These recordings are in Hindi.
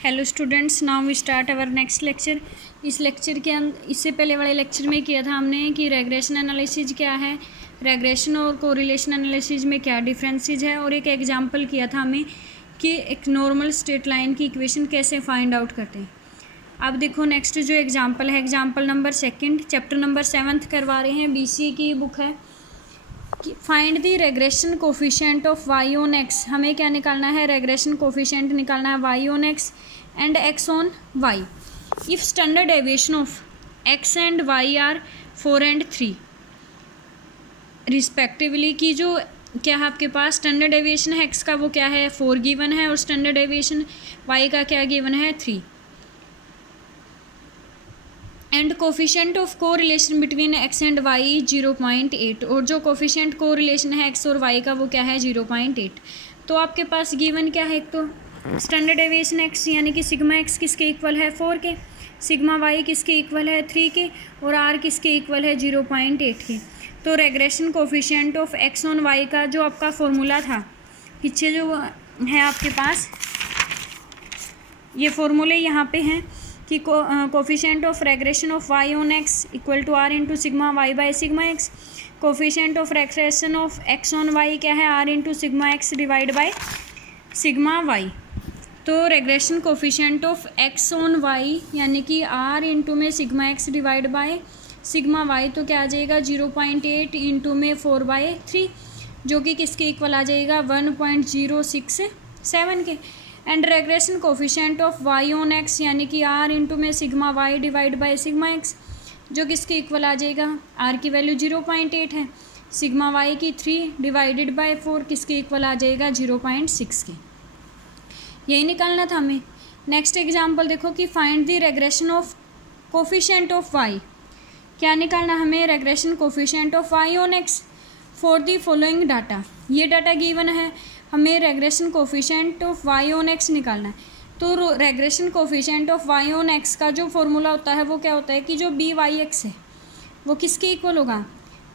Hello students, now we start our next lecture. इस लेक्चर के इससे पहले वाले लेक्चर में किया था हमने कि रेग्रेशन एनालिसिस क्या है, रेग्रेशन और कोरिलेशन एनालिसिस में क्या डिफरेंसेस है, और एक एग्जांपल किया था हमें कि एक नॉर्मल स्ट्रेट लाइन की इक्वेशन कैसे फाइंड आउट करते हैं। अब देखो नेक्स्ट जो एग्जाम्पल है, एग्जाम्पल नंबर 2, चैप्टर नंबर 7 करवा रहे हैं, BC की बुक है। Find the regression coefficient of y on x। हमें क्या निकालना है, रेग्रेशन कोफिशिएंट निकालना है y on x and x on y if standard deviation of x and y are 4 and 3 respectively. की जो क्या है आपके पास स्टैंडर्ड डेविएशन है x का वो क्या है 4 गिवन है, और स्टैंडर्ड डेविएशन y का क्या गिवन है 3। एंड कोफिशिएंट ऑफ को relation between x and y 0.8, और जो कोफिशिएंट को रिलेशन है x और y का वो क्या है 0.8। तो आपके पास गिवन क्या है, एक तो स्टैंडर्ड डेविएशन x यानी कि सिग्मा x किसके इक्वल है 4 के, सिग्मा y किसके इक्वल है 3 के, और r किसके इक्वल है 0.8 के। तो regression coefficient of x on y का जो आपका फॉर्मूला था पीछे जो है आपके पास, ये फॉर्मूले यहाँ पे हैं कि coefficient of regression of y on x equal to r into sigma y by sigma x। Coefficient of regression of x on y क्या है r into sigma x divide by sigma y। तो regression coefficient of x on y यानी कि r इंटू में sigma x divide by sigma y, तो क्या आ जाएगा 0.8 इंटू में 4/3, जो कि किसके इक्वल आ जाएगा 1.067 के। And regression coefficient of y on x यानी कि r इंटू में sigma y divide by sigma x, जो किसके इक्वल आ जाएगा, r की वैल्यू 0.8 है, सिग्मा y की 3 डिवाइडेड बाई 4 किसके इक्वल आ जाएगा 0.6 के। यही निकालना था हमें। नेक्स्ट एग्जांपल देखो कि find the regression of coefficient of y। क्या निकालना हमें, regression coefficient of y on x for the following data. ये डाटा गिवन है, हमें regression coefficient of y on x निकालना है। तो regression coefficient of y on x का जो फॉर्मूला होता है वो क्या होता है कि जो by(x) है वो किसके इक्वल होगा,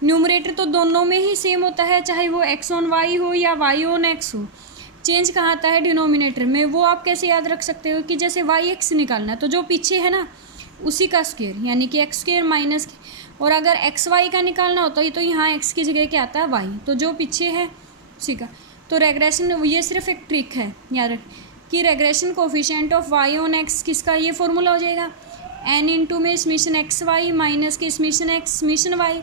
न्यूमरेटर तो दोनों में ही सेम होता है, चाहे वो x ऑन y हो या y ऑन x हो। चेंज कहाँ आता है, डिनोमिनेटर में। वो आप कैसे याद रख सकते हो कि जैसे y(x) निकालना है तो जो पीछे है ना उसी का स्क्वायर यानी कि x² माइनस, और अगर xy का निकालना होता है तो यहाँ x की जगह क्या आता है y, तो जो पीछे है उसी का। तो रेग्रेशन, ये सिर्फ एक ट्रिक है यार कि regression coefficient of y on x किसका ये फॉर्मूला हो जाएगा n इंटू में समीशन xy माइनस के summation x summation y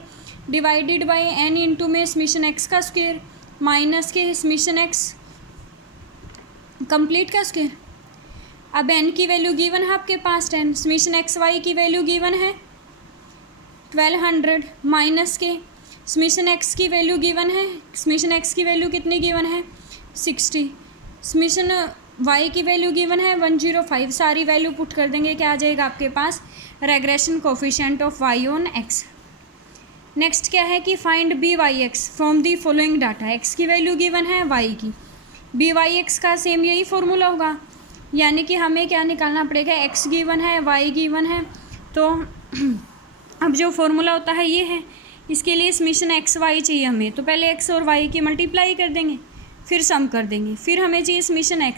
divided by n into में समीशन x का स्क्वायर माइनस के समीशन x कंप्लीट का स्क्वायर। अब n की वैल्यू गिवन है आपके पास 10, समीशन xy की वैल्यू गिवन है 1200 माइनस के समीशन x की वैल्यू गिवन है, समीशन x की वैल्यू कितनी गिवन है 60, समीशन y की वैल्यू गिवन है 105। सारी वैल्यू पुट कर देंगे, क्या आ जाएगा आपके पास regression coefficient of y on x। Next क्या है कि find by(x) from the following data. x की वैल्यू गिवन है y की, by(x) का सेम यही फॉर्मूला होगा, यानी कि हमें क्या निकालना पड़ेगा, x गिवन है y गिवन है। तो अब जो फॉर्मूला होता है ये है, इसके लिए समीशन x y चाहिए हमें, तो पहले x और y की मल्टीप्लाई कर देंगे फिर सम कर देंगे। फिर हमें चाहिए समीशन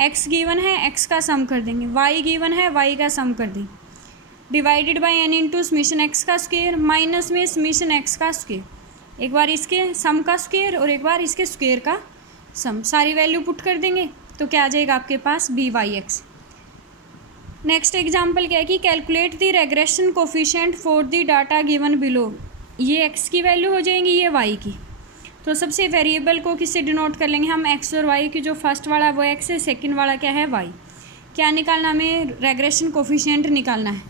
x गिवन है x का सम कर देंगे, y गिवन है y का सम कर देंगे, divided by n into summation x का स्क्वायर माइनस में समीशन x का स्क्वायर, एक बार इसके सम का स्क्वायर और एक बार इसके स्क्वायर का सम। सारी वैल्यू पुट कर देंगे तो क्या आ जाएगा आपके पास by(x). नेक्स्ट एग्जाम्पल क्या है कि calculate the regression coefficient for the data given below. ये x की वैल्यू हो जाएंगी, ये y की। तो सबसे वेरिएबल को किससे डिनोट कर लेंगे हम, x और y की। जो फर्स्ट वाला वो x है, सेकंड वाला क्या है y। क्या निकालना हमें, रेग्रेशन कोफिशिएंट निकालना है।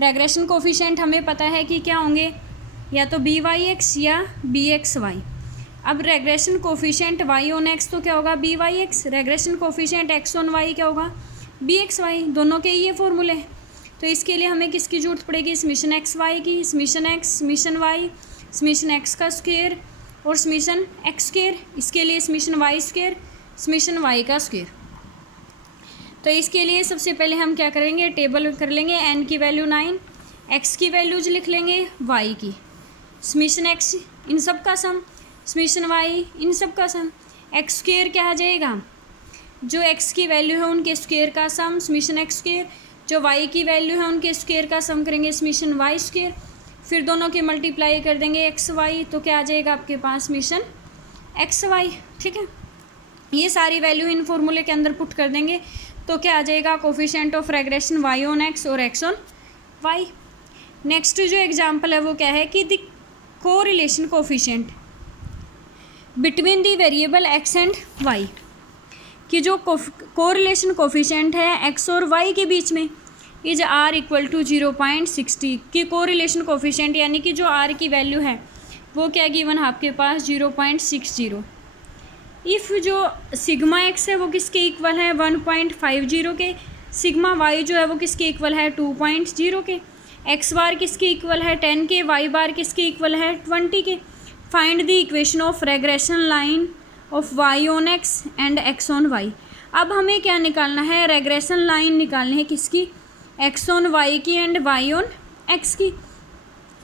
रेग्रेशन कोफिशिएंट हमें पता है कि क्या होंगे, या तो by(x) या bxy। अब regression coefficient y on x तो क्या होगा by(x), regression coefficient x on y क्या होगा bxy। दोनों के ये फॉर्मूले हैं, तो इसके लिए हमें किसकी जरूरत पड़ेगी, समीशन xy की, summation x summation y summation x का स्क्वायर और समीशन x स्क्वायर, इसके लिए summation y square summation y का स्क्वायर। तो इसके लिए सबसे पहले हम क्या करेंगे, टेबल कर लेंगे, n की वैल्यू 9, x की वैल्यूज लिख लेंगे y की, समीशन x इन सब का सम, समीशन y इन सब का सम, x स्क्वायर क्या आ जाएगा जो एक्स की वैल्यू है उनके स्क्वायर का सम समीशन एक्स स्क्वायर, जो वाई की वैल्यू है उनके स्क्वायर का सम करेंगे समीशन वाई स्क्वायर, फिर दोनों के मल्टीप्लाई कर देंगे एक्स वाई, तो क्या आ जाएगा आपके पास समीशन एक्स वाई। ठीक है, ये सारी वैल्यू इन फॉर्मूले के अंदर पुट कर देंगे तो क्या आ जाएगा coefficient of regression Y on X और एक्स ऑन वाई। नेक्स्ट जो एग्जांपल है वो क्या है कि the correlation coefficient between the variable X and Y, कि जो कोरिलेशन कोफिशिएंट है एक्स और वाई के बीच में इज आर इक्वल टू 0.60 की कोरिलेशन कोफिशिएंट, यानी कि जो आर की वैल्यू है वो क्या गिवन है आपके पास 0.60। इफ़ जो सिग्मा एक्स है वो किसके इक्वल है 1.50 के, सिग्मा वाई जो है वो किसके इक्वल है 2.0 के, एक्स बार किसके इक्वल है 10 के, वाई बार किसके इक्वल है 20 के। Find the equation of regression line of Y on X and X on Y. अब हमें क्या निकालना है, रेग्रेशन लाइन निकालनी है किसकी, एक्स ऑन वाई की एंड वाई ऑन एक्स की।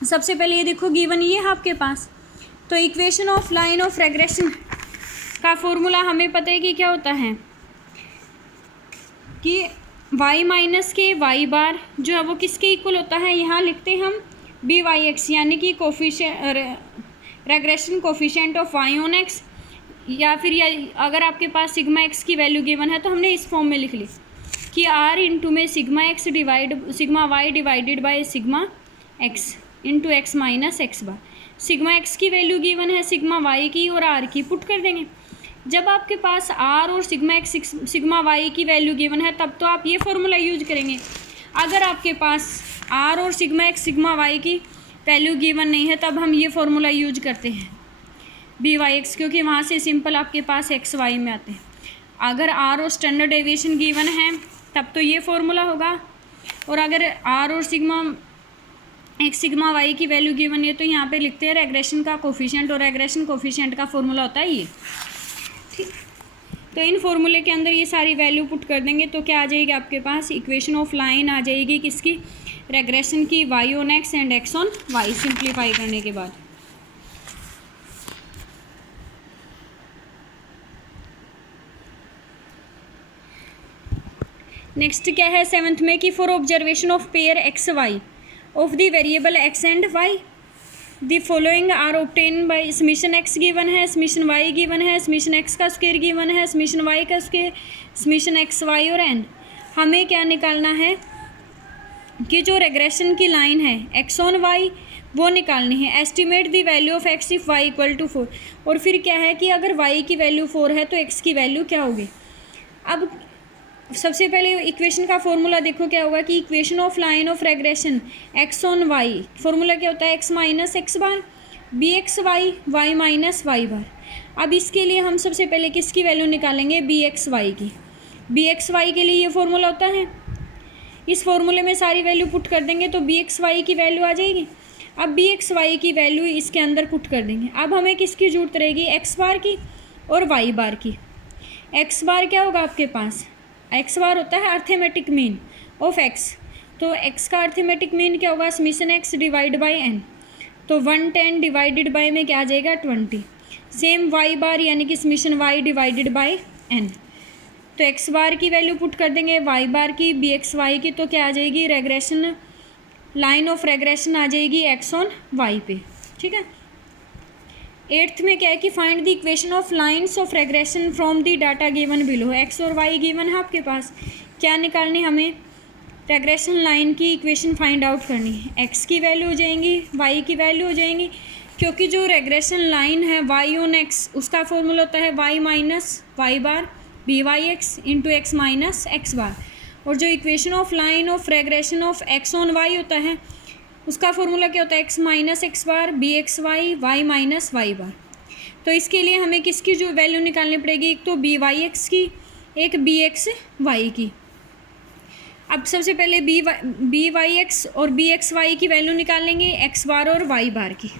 सबसे पहले ये देखो गिवन ये है आपके पास, तो equation of line of regression का फॉर्मूला हमें पता है कि क्या होता है कि y माइनस के वाई बार जो है वो किसके इक्वल होता है, यहाँ लिखते हैं हम बी वाई एक्स, यानी कि regression coefficient of Y on X, या फिर अगर आपके पास सिग्मा एक्स की वैल्यू गिवन है तो हमने इस फॉर्म में लिख ली कि r इंटू में sigma X sigma Y divided by sigma X into x minus x bar. Sigma X की वैल्यू गिवन है सिग्मा वाई की और r की, पुट कर देंगे। जब आपके पास r और सिग्मा एक्स सिग्मा वाई की वैल्यू गिवन है तब तो आप ये फॉर्मूला यूज करेंगे। अगर आपके पास r और सिग्मा एक्स सिग्मा वाई की वैल्यू गिवन नहीं है तब हम ये फॉर्मूला यूज करते हैं बी वाई एक्स, क्योंकि वहाँ से सिंपल आपके पास एक्स वाई में आते हैं। अगर r और स्टैंडर्ड डेविएशन गिवन है तब तो ये फॉर्मूला होगा, और अगर r और सिग्मा एक्स सिग्मा वाई की वैल्यू गिवन है तो यहाँ पे लिखते हैं रेग्रेशन का कोफिशिएंट, और रेग्रेशन कोफिशिएंट का फॉर्मूला होता है ये। ठीक, तो इन फॉर्मूले के अंदर ये सारी वैल्यू पुट कर देंगे तो क्या आ जाएगी आपके पास इक्वेशन ऑफ लाइन आ जाएगी किसकी, रेग्रेशन की Y on X and X on Y, simplify करने के बाद। नेक्स्ट क्या है सेवन्थ में कि for observation of pair X Y of the variable X and Y the following are obtain by summation X given है, समीशन वाई गिवन है, समीशन एक्स का स्क्वायर गिवन है, समीशन वाई का स्क्वायर, समीशन एक्स वाई और एन। हमें क्या निकालना है कि जो रेग्रेशन की लाइन है एक्स ऑन वाई वो निकालनी है। Estimate the value of X if Y equal to 4, और फिर क्या है कि अगर वाई की वैल्यू 4 है तो एक्स की वैल्यू क्या होगी। अब सबसे पहले इक्वेशन का फॉर्मूला देखो क्या होगा कि equation of line of regression x on y, formula क्या होता है x minus x bar b x y y minus y bar. अब इसके लिए हम सबसे पहले किसकी वैल्यू निकालेंगे, बी एक्स वाई की। बी एक्स वाई के लिए ये फॉर्मूला होता है, इस फॉर्मूले में सारी वैल्यू पुट कर देंगे तो बी एक्स वाई की वैल्यू आ जाएगी। अब बी एक्स वाई की वैल्यू इसके अंदर पुट कर देंगे। अब हमें किसकी जरूरत रहेगी, एक्स बार की और वाई बार की। एक्स बार क्या होगा आपके पास, एक्स बार होता है अर्थमेटिक मीन ऑफ एक्स, तो एक्स का अर्थमेटिक मीन क्या होगा, summation X divide by N, तो 110 डिवाइडेड बाय में क्या आ जाएगा 20। सेम वाई बार यानी कि summation Y divided by N, तो एक्स बार की वैल्यू पुट कर देंगे, वाई बार की, बी एक्स वाई की, तो क्या आ जाएगी रेग्रेशन लाइन ऑफ रेग्रेशन आ जाएगी एक्स ऑन वाई पे। ठीक है, एट्थ में क्या है कि find the equation of lines of regression from the data given below. X और वाई गिवन है आपके पास, क्या निकालनी हमें, रेग्रेशन लाइन की इक्वेशन फाइंड आउट करनी है। एक्स की वैल्यू हो जाएंगी, वाई की वैल्यू हो जाएंगी, क्योंकि जो रेग्रेशन लाइन है वाई ऑन एक्स उसका फॉर्मूला होता है Y minus y bar b Y x into x minus x bar, और जो equation of line of regression of x on y होता है उसका फॉर्मूला क्या होता है x minus x bar b x y y minus y bar. तो इसके लिए हमें किसकी जो वैल्यू निकालनी पड़ेगी, एक तो बी वाई एक्स की, एक बी एक्स वाई की। अब सबसे पहले बी वाई एक्स और बी एक्स वाई की वैल्यू निकाल लेंगे, एक्स बार और वाई बार की।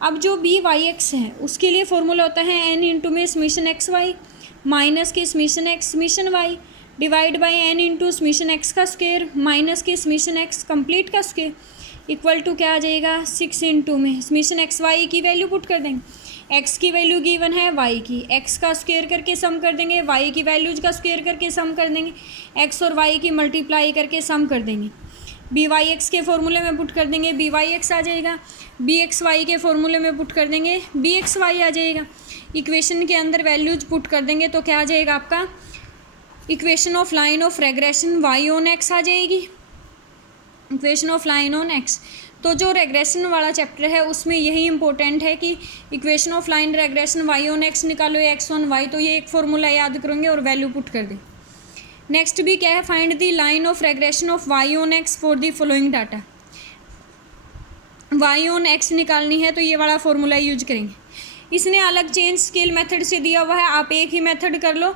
अब जो बी वाई एक्स है उसके लिए फॉर्मूला होता है एन इंटू में समीशन एक्स वाई माइनस के summation X summation Y divide by N into summation X का स्क्वायर माइनस के समीशन एक्स कंप्लीट का स्क्वायर इक्वल टू क्या आ जाएगा 6 इंटू में समीशन एक्स वाई की वैल्यू पुट कर देंगे। एक्स की वैल्यू गिवन है वाई की, एक्स का स्क्वायर करके सम कर देंगे, वाई की वैल्यूज का स्क्वायर करके सम कर देंगे, एक्स और वाई की मल्टीप्लाई करके सम कर देंगे, बी वाई एक्स के फॉर्मूले में पुट कर देंगे, बी वाई एक्स आ जाएगा, बी एक्स वाई के फॉर्मूले में पुट कर देंगे, बी एक्स वाई आ जाएगा, इक्वेशन के अंदर वैल्यूज पुट कर देंगे तो क्या आ जाएगा आपका, equation of line of regression Y on x आ जाएगी, equation of line on x. तो जो रेग्रेशन वाला चैप्टर है उसमें यही इंपॉर्टेंट है कि equation of line regression Y on X निकालो, एक्स ऑन वाई, तो ये एक फॉर्मूला याद करेंगे और वैल्यू पुट कर दें। नेक्स्ट भी क्या है, find the line of regression of Y on X for the following data, Y on X निकालनी है तो ये वाला फॉर्मूला यूज करेंगे। इसने अलग चेंज स्केल मेथड से दिया हुआ है, आप एक ही मेथड कर लो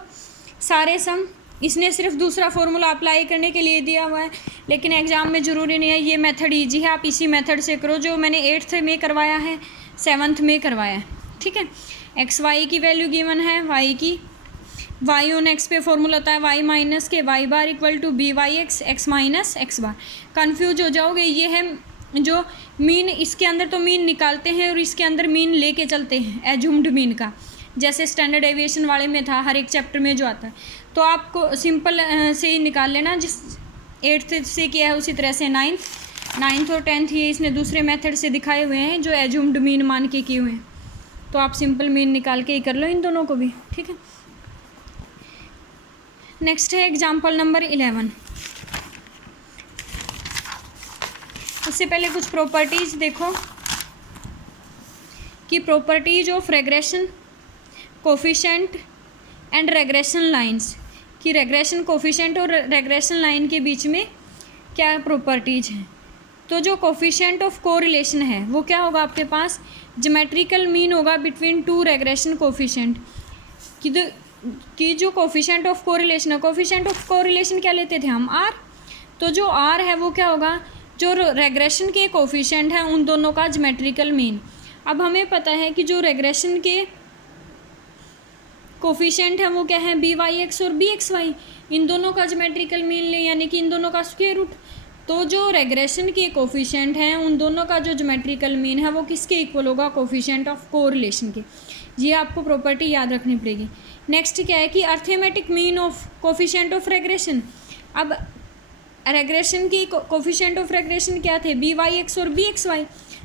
सारे सम, इसने सिर्फ दूसरा फॉर्मूला अप्लाई करने के लिए दिया हुआ है, लेकिन एग्जाम में ज़रूरी नहीं है, ये मेथड ईजी है, आप इसी मेथड से करो जो मैंने 8th में करवाया है, 7th में करवाया है, ठीक है। एक्स वाई की वैल्यू गिवन है, वाई की, वाई ऑन एक्स पे फॉर्मूला होता है वाई माइनस के Y bar equal to B Y X, X minus x bar. Confuse हो जाओगे, ये है जो मीन, इसके अंदर तो मीन निकालते हैं और इसके अंदर मीन लेके चलते हैं, एज्यूम्ड मीन का, जैसे स्टैंडर्ड एविएशन वाले में था, हर एक चैप्टर में जो आता है, तो आपको सिंपल से ही निकाल लेना, जिस 8th से किया है उसी तरह से 9th और 10th ये इसने दूसरे मेथड से दिखाए हुए हैं जो एज्यूम्ड मीन मान के किए हुए हैं, तो आप सिंपल मीन निकाल के ही कर लो इन दोनों को भी, ठीक है। नेक्स्ट है एग्जाम्पल नंबर 11। उससे पहले कुछ प्रॉपर्टीज़ देखो कि properties of regression coefficient and regression lines, कि रेग्रेशन कोफिशिएंट और रेग्रेशन लाइन के बीच में क्या प्रॉपर्टीज हैं। तो जो कोफिशिएंट ऑफ कोरिलेशन है वो क्या होगा आपके पास, ज्योमेट्रिकल मीन होगा बिटवीन टू रेग्रेशन कोफिशिएंट, कि जो कोफिशिएंट ऑफ कोरिलेशन है, कोफिशिएंट ऑफ कोरिलेशन क्या लेते थे हम, आर, तो जो आर है वो क्या होगा, जो रेग्रेशन के कोफिशिएंट हैं उन दोनों का ज्योमेट्रिकल मीन। अब हमें पता है कि जो रेग्रेशन के कोफिशिएंट है वो क्या है, बी वाई एक्स और बी एक्स वाई, इन दोनों का ज्योमेट्रिकल मीन ले, यानी कि इन दोनों का स्क्वायर रूट। तो जो रेग्रेशन के कोफिशिएंट हैं उन दोनों का जो ज्योमेट्रिकल मीन है वो किसके इक्वल होगा, कोफिशिएंट ऑफ कोरिलेशन के। ये आपको प्रॉपर्टी याद रखनी पड़ेगी। नेक्स्ट क्या है कि arithmetic mean of coefficient of regression. अब रेग्रेशन की कोफिशिएंट ऑफ रेग्रेशन क्या थे, बी वाई एक्स और बी एक्स वाई,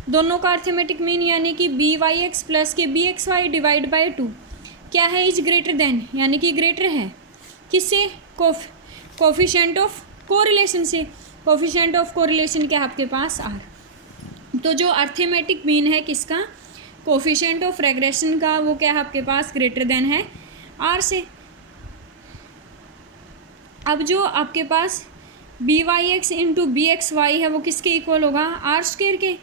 दोनों का अर्थमेटिक मीन यानी कि बी वाई एक्स प्लस के B x Y divide by 2 क्या है, इज ग्रेटर देन, यानी कि ग्रेटर है किससे, कोफिशिएंट ऑफ कोरिलेशन से। कोफिशिएंट ऑफ कोरिलेशन क्या है आपके पास, आर। तो जो अर्थमेटिक मीन है किसका, कोफिशिएंट ऑफ रेग्रेशन का, वो क्या है आपके पास, ग्रेटर देन है आर से। अब जो आपके पास b Y x into B x y है वो किसके इक्वल होगा, आर स्क्वायर के।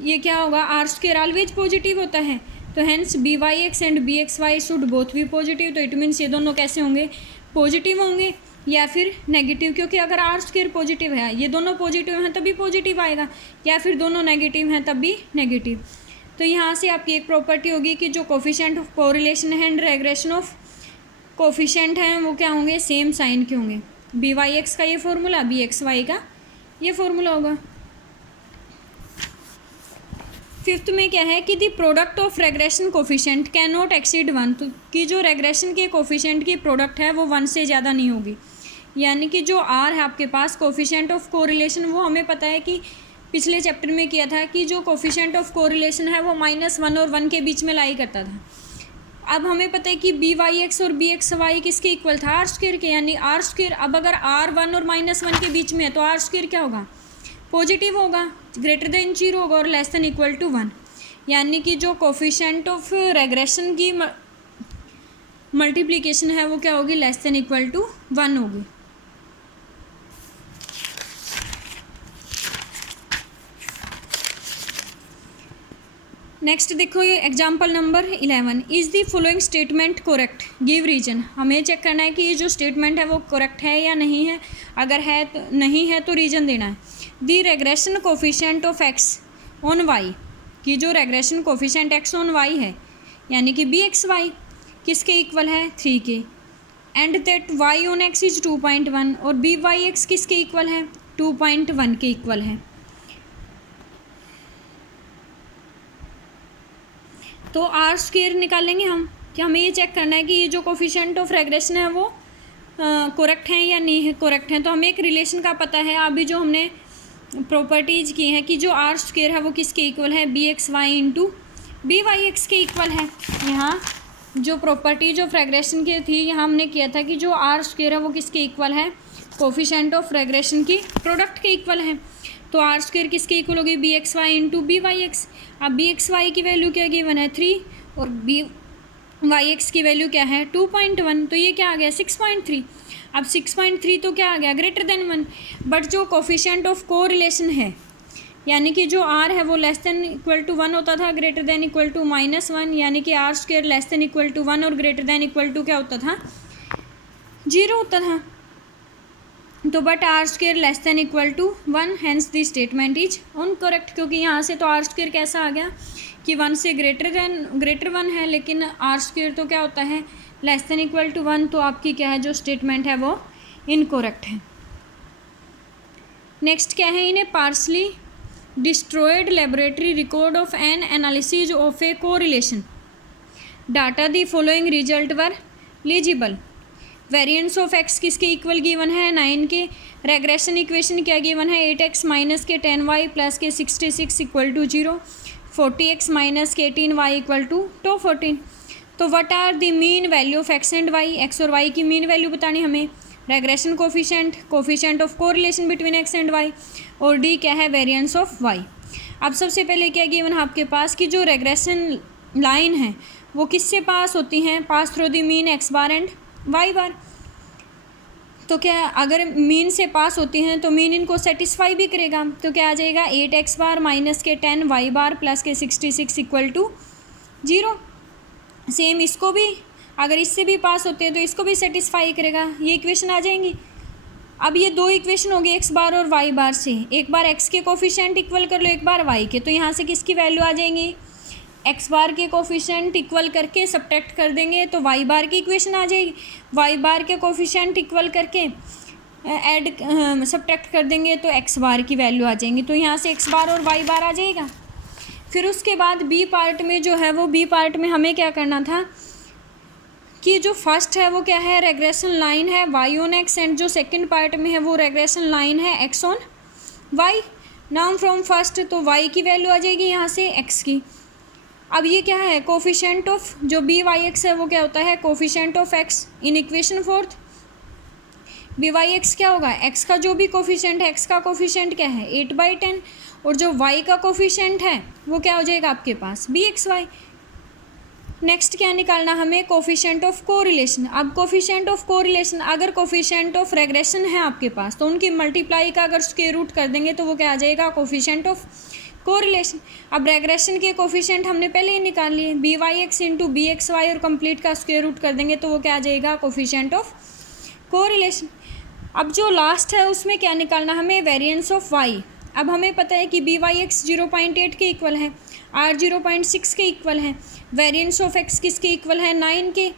ये क्या होगा, आर स्क्वायर ऑलवेज पॉजिटिव होता है, तो hence B Y X and B x Y should both भी पॉजिटिव। तो इट मीन्स ये दोनों कैसे होंगे, पॉजिटिव होंगे या फिर नेगेटिव, क्योंकि अगर आर स्क्वायर पॉजिटिव है, ये दोनों पॉजिटिव हैं तभी पॉजिटिव आएगा, या फिर दोनों नेगेटिव हैं तब भी नेगेटिव। तो यहाँ से आपकी एक प्रॉपर्टी होगी कि जो कोफिशिएंट ऑफ कोरिलेशन है एंड रेग्रेशन ऑफ कोफिशिएंट हैं वो क्या होंगे, सेम साइन के होंगे। बी वाई एक्स का ये फॉर्मूला, बी एक्स वाई का ये फॉर्मूला होगा। 5th में क्या है कि the product of regression coefficient can not exceed 1, तो कि जो रेग्रेशन के कोफिशिएंट की प्रोडक्ट है वो 1 से ज़्यादा नहीं होगी। यानी कि जो आर है आपके पास कोफिशिएंट ऑफ कोरिलेशन, वो हमें पता है कि पिछले चैप्टर में किया था कि जो कोफिशिएंट ऑफ कोरिलेशन है वो -1 और 1 के बीच में लाई करता था। अब हमें पता है कि बी वाई एक्स और बी एक्स वाई किसके इक्वल था, आर स्क्वायर के, यानी आर स्क्वायर। अब अगर आर 1 और -1 के बीच में है तो आर स्क्वायर क्या होगा, पॉजिटिव होगा, ग्रेटर देन 0 होगा और लेस देन इक्वल टू 1। यानी कि जो कोफिशिएंट ऑफ रेग्रेशन की मल्टीप्लिकेशन है वो क्या होगी, लेस देन इक्वल टू 1 होगी। नेक्स्ट देखो ये example number 11, is the following statement correct, give reason. हमें चेक करना है कि ये जो स्टेटमेंट है वो करेक्ट है या नहीं है, अगर है तो नहीं है तो रीजन देना है। The regression coefficient of x on y, कि जो regression coefficient x on y है यानी कि बी एक्स वाई किसके इक्वल है, 3 के, and that y on x is 2.1 और बी वाई एक्स किसके इक्वल है, 2.1 के इक्वल है। तो आर स्क्वायर निकालेंगे हम, कि हमें ये चेक करना है कि ये जो कोफिशिएंट ऑफ रेग्रेशन है वो करेक्ट हैं या नहीं है करेक्ट हैं। तो हमें एक रिलेशन का पता है, अभी जो हमने प्रॉपर्टीज़ की हैं कि जो आर स्क्वायर है वो किसके इक्वल है, B x Y into B Y X के इक्वल है। यहाँ जो प्रॉपर्टी जो रेग्रेशन की थी, यहाँ हमने किया था कि जो आर स्क्वायर है वो किसके इक्वल है, कोफिशिएंट ऑफ रेग्रेशन की प्रोडक्ट के इक्वल है। तो आर स्क्वायर किसके इक्वल होगी, B x Y into B Y X. अब बी एक्स वाई की वैल्यू क्या गिवन है 3 और बी वाई एक्स की वैल्यू क्या है 2.1, तो ये क्या आ गया 6.3। अब 6.3 तो क्या आ गया ग्रेटर देन 1, बट जो कोफिशिएंट ऑफ को रिलेशन है यानी कि जो आर है वो लेस देन इक्वल टू 1 होता था, ग्रेटर देन इक्वल टू -1, यानी कि R square less than equal to 1 और ग्रेटर देन इक्वल टू क्या होता था 0 होता था। तो but R square less than equal to 1, hence the statement is incorrect, क्योंकि यहाँ से तो आर स्क्वायर कैसा आ गया कि 1 से ग्रेटर 1 है, लेकिन आर स्क्वायर तो क्या होता है लेस देन इक्वल टू 1, तो आपकी क्या है जो स्टेटमेंट है वो इनकरेक्ट है। नेक्स्ट क्या है, इन्हें partly destroyed laboratory record of an analysis of a correlation data the following result were legible. Variance of x किसके इक्वल गिवन है 9 के, रेग्रेशन इक्वेशन क्या गिवन है 8x माइनस के 10y प्लस के 66 इक्वल टू 0, 40x माइनस के 18y इक्वल टू 214। तो what are the mean value of X and Y, X और वाई की मीन वैल्यू बतानी हमें, regression coefficient of correlation between X and Y, और डी क्या है वेरिएंस ऑफ वाई। अब सबसे पहले क्या गिवन है आपके पास कि जो रेग्रेशन लाइन है वो किससे पास होती हैं, pass through the mean x bar and y bar. तो क्या अगर मीन से पास होती हैं तो मीन इनको सेटिस्फाई भी करेगा, तो क्या आ जाएगा 8x बार माइनस के 10y बार प्लस के 66 इक्वल टू 0। सेम इसको भी अगर इससे भी पास होते हैं तो इसको भी सेटिस्फाई करेगा, ये इक्वेशन आ जाएंगी। अब ये दो इक्वेशन हो गई एक्स बार और वाई बार से, एक बार एक्स के कोफिशिएंट इक्वल कर लो एक बार वाई के, तो यहाँ से किसकी वैल्यू आ जाएंगी, एक्स बार के कोफिशिएंट इक्वल करके सब्ट्रैक्ट कर देंगे तो वाई बार की इक्वेशन आ जाएगी, वाई बार के कोफिशिएंट इक्वल करके सब्ट्रैक्ट कर देंगे तो एक्स बार की वैल्यू आ जाएंगी। तो यहाँ से एक्स बार और वाई बार आ जाएगा। फिर उसके बाद बी पार्ट में जो है वो बी पार्ट में हमें क्या करना था कि जो फर्स्ट है वो क्या है रेग्रेशन लाइन है वाई ऑन एक्स, एंड जो सेकंड पार्ट में है वो रेग्रेशन लाइन है X on Y. Now from first तो वाई की वैल्यू आ जाएगी यहाँ से एक्स की। अब ये क्या है कोफिशिएंट ऑफ जो बी वाई एक्स है वो क्या होता है coefficient of X in equation fourth. B Y X क्या होगा, एक्स का जो भी कोफिशिएंट है, एक्स का कोफिशिएंट क्या है 8/10, और जो वाई का कोफिशिएंट है वो क्या हो जाएगा आपके पास बी एक्स वाई। नेक्स्ट क्या निकालना हमें कोफिशिएंट ऑफ कोरिलेशन। अब कोफिशिएंट ऑफ कोरिलेशन अगर कोफिशिएंट ऑफ रेग्रेशन है आपके पास तो उनकी मल्टीप्लाई का अगर स्क्वायर रूट कर देंगे तो वो क्या आ जाएगा कोफिशिएंट ऑफ कोरिलेशन। अब रेग्रेशन के कोफिशिएंट हमने पहले ही निकाल लिए B Y x into B x Y और कंप्लीट का स्क्वायर रूट कर देंगे तो वो क्या आ जाएगा कोफिशिएंट ऑफ कोरिलेशन। अब जो लास्ट है उसमें क्या निकालना हमें वेरिएंस ऑफ वाई। अब हमें पता है कि बी वाई एक्स 0.8 के इक्वल है, आर 0.6 के इक्वल है, वेरिएंस ऑफ एक्स किसके इक्वल है 9 के,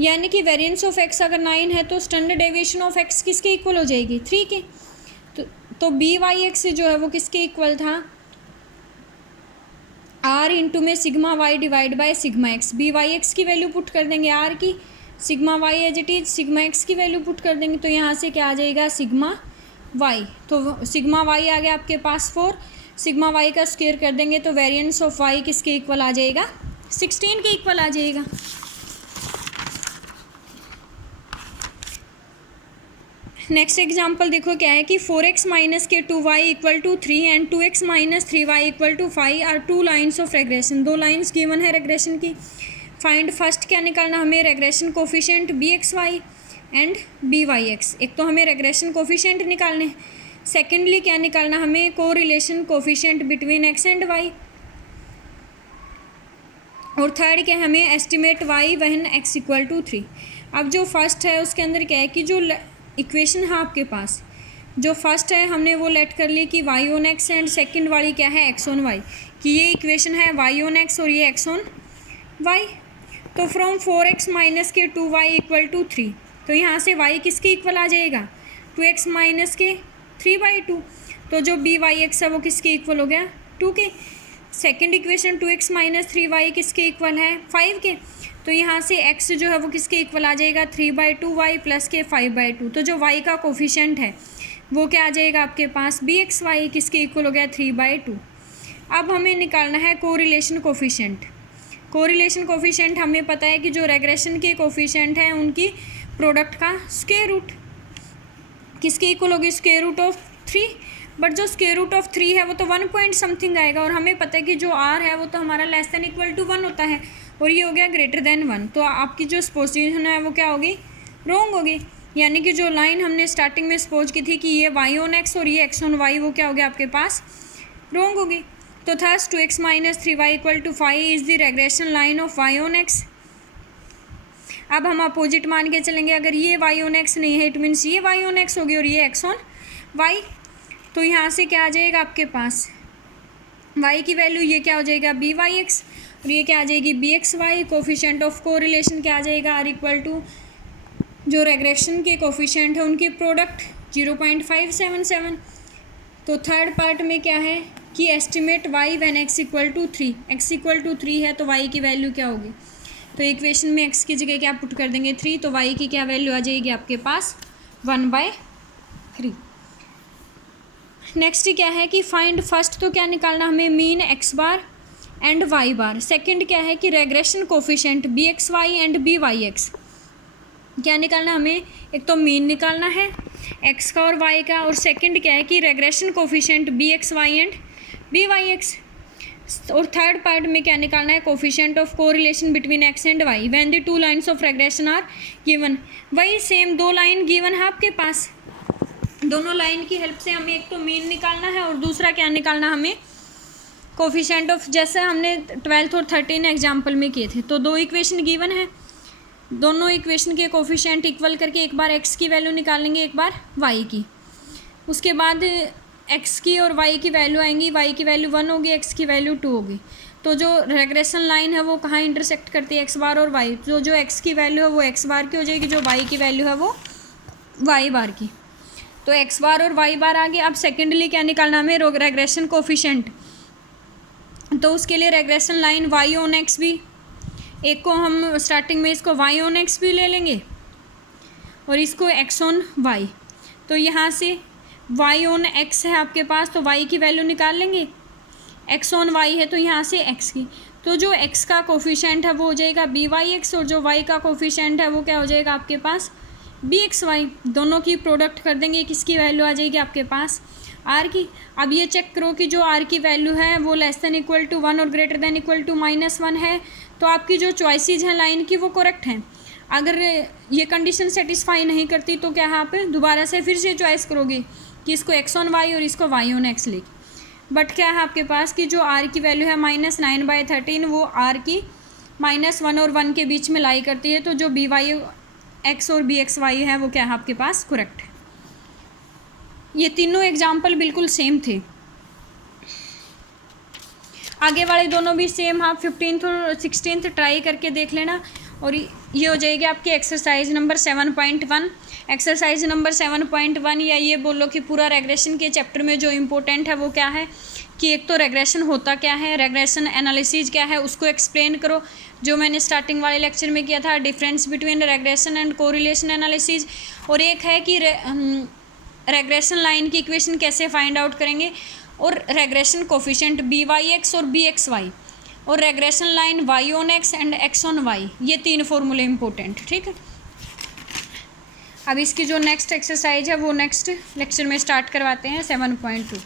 यानी कि वेरिएंस ऑफ एक्स अगर 9 है तो स्टैंडर्ड डेविएशन ऑफ एक्स किसके इक्वल हो जाएगी 3 के। तो बी वाई एक्स जो है वो किसके इक्वल था आर इंटू में sigma Y divide by sigma X. B Y X की वैल्यू पुट कर देंगे आर की, sigma Y as it is sigma X की वैल्यू पुट कर देंगे तो यहाँ से क्या आ जाएगा सिग्मा वाई। तो सिग्मा वाई आ गया आपके पास 4, सिग्मा वाई का स्क्वायर कर देंगे तो वेरिएंस ऑफ वाई किसके इक्वल आ जाएगा 16 के इक्वल आ जाएगा। नेक्स्ट एग्जाम्पल देखो क्या है कि 4x माइनस के 2y equal to 3 and 2x minus 3y equal to 5 are 2 lines of regression. 2 lines given है रेग्रेशन की। फाइंड फर्स्ट क्या निकालना हमें regression coefficient B x Y and B Y X. एक तो हमें रेग्रेशन कोफिशिएंट निकालने, सेकेंडली क्या निकालना हमें correlation coefficient between X and Y, और थर्ड क्या हमें estimate Y when X equal to 3। अब जो फर्स्ट है उसके अंदर क्या है कि जो इक्वेशन है आपके पास जो फर्स्ट है हमने वो लेट कर ली कि Y on X, and second वाली क्या है एक्स ऑन वाई, कि ये इक्वेशन है वाई ऑन एक्स और ये एक्स ऑन वाई। तो फ्रॉम 4x माइनस के 2y इक्वल टू 3, तो यहाँ से y किसके इक्वल आ जाएगा 2x माइनस के 3/2। तो जो बी वाई एक्स है वो किसके इक्वल हो गया 2 के। Second equation 2x minus 3y किसके इक्वल है, 5 के। तो यहाँ से x जो है वो किसके इक्वल आ जाएगा, 3/2y प्लस के 5/2। तो जो y का कोफिशिएंट है वो क्या आ जाएगा आपके पास, bxy किसके इक्वल हो गया, 3/2। अब हमें निकालना है कोरिलेशन कोफिशिएंट। कोरिलेशन कोफिशिएंट हमें पता है कि जो रेग्रेशन के कोफिशिएंट हैं उनकी प्रोडक्ट का स्क्वायर रूट किसके इक्वल होगी, स्क्वायर रूट ऑफ 3। बट जो स्क्वायर रूट ऑफ 3 है वो तो 1 पॉइंट समथिंग आएगा, और हमें पता है कि जो r है वो तो हमारा लेस देन इक्वल टू 1 होता है, और ये हो गया ग्रेटर देन 1। तो आपकी जो पोजीशन है वो क्या होगी, रॉन्ग होगी। यानी कि जो लाइन हमने स्टार्टिंग में सपोज की थी कि ये y ऑन x और ये x ऑन y, वो क्या हो गया आपके पास, रॉन्ग होगी। तो thus 2x minus 3y equal to 5 is the regression line of y on x। अब हम अपोजिट मान के चलेंगे, अगर ये y ऑन x नहीं है इट मीन्स ये y ऑन x होगी और ये x ऑन y। तो यहाँ से क्या आ जाएगा आपके पास, y की वैल्यू ये क्या हो जाएगा, byx, और ये क्या आ जाएगी, bxy। कोफिशिएंट ऑफ कोरिलेशन क्या आ जाएगा, r इक्वल टू जो रेग्रेशन के कोफिशिएंट है उनकी प्रोडक्ट 0.577। तो थर्ड पार्ट में क्या है कि estimate y when x equal to 3, x equal to 3 है तो y की वैल्यू क्या होगी। तो इक्वेशन में x की जगह क्या पुट कर देंगे 3, तो y की क्या वैल्यू आ जाएगी आपके पास 1/3। नेक्स्ट क्या है कि फाइंड, फर्स्ट तो क्या निकालना हमें, mean x bar and y bar. Second क्या है कि regression coefficient bxy and byx। क्या निकालना हमें, एक तो मीन निकालना है x का और y का, और सेकंड क्या है कि regression coefficient bxy and byx। और थर्ड पार्ट में क्या निकालना है, coefficient of correlation between x and y when the two lines of regression are given. वही सेम दो लाइन गिवन है आपके पास, दोनों लाइन की हेल्प से हमें एक तो मीन निकालना है और दूसरा क्या निकालना हमें, कोफिशिएंट ऑफ, जैसे हमने 12th और 13 एग्जाम्पल में किए थे। तो दो इक्वेशन गिवन है, दोनों इक्वेशन के कोफिशिएंट इक्वल करके एक बार x की वैल्यू निकालेंगे, एक बार y की। उसके बाद x की और y की वैल्यू आएंगी, y की वैल्यू 1 होगी, x की वैल्यू 2 होगी। तो जो रेग्रेशन लाइन है वो कहाँ इंटरसेक्ट करती है, x बार और y। तो जो x की वैल्यू है वो x बार की हो जाएगी, जो y की वैल्यू है वो y बार की। तो x बार और y बार आ गए। अब सेकेंडली क्या निकालना हमें, रेग्रेशन कोफिशिएंट। तो उसके लिए regression line y on x भी, एक को हम स्टार्टिंग में इसको y ऑन x भी ले लेंगे और इसको x ऑन y। तो यहाँ से y ऑन x है आपके पास, तो y की वैल्यू निकाल लेंगे, x ऑन y है तो यहाँ से x की। तो जो x का कोफिशिएंट है वो हो जाएगा byx, और जो y का कोफिशिएंट है वो क्या हो जाएगा आपके पास, bxy। दोनों की प्रोडक्ट कर देंगे, किसकी वैल्यू आ जाएगी आपके पास, r की। अब ये चेक करो कि जो r की वैल्यू है वो लेस देन इक्वल टू 1 और ग्रेटर देन इक्वल टू -1 है। तो आपकी जो चॉइसेस हैं लाइन की वो करेक्ट हैं। अगर ये कंडीशन सेटिस्फाई नहीं करती तो क्या आप दोबारा से फिर से चॉइस करोगे कि इसको x ऑन y और इसको y ऑन x लेके। बट क्या है आपके पास कि जो r की वैल्यू है -9/13 वो r की -1 और 1 के बीच में लाई करती है। तो जो byx और bxy है वो क्या है आपके पास करेक्ट है। ये तीनों एग्जाम्पल बिल्कुल सेम थे, आगे वाले दोनों भी सेम। आप 15th और 16th ट्राई करके देख लेना। और ये हो जाएगी आपकी एक्सरसाइज नंबर 7.1। एक्सरसाइज नंबर 7.1 या ये बोलो कि पूरा रेग्रेशन के चैप्टर में जो इम्पोर्टेंट है वो क्या है कि एक तो रेग्रेशन होता क्या है, रेग्रेशन एनालिसिस क्या है उसको एक्सप्लेन करो, जो मैंने स्टार्टिंग वाले लेक्चर में किया था, difference between regression and correlation analysis. और एक है कि रेग्रेशन लाइन की इक्वेशन कैसे फाइंड आउट करेंगे, और रेग्रेशन कोफिशिएंट byx और bxy, और regression line y on x and x on y। ये 3 फॉर्मूले इंपॉर्टेंट, ठीक है। अब इसकी जो नेक्स्ट एक्सरसाइज है वो नेक्स्ट लेक्चर में स्टार्ट करवाते हैं 7.2।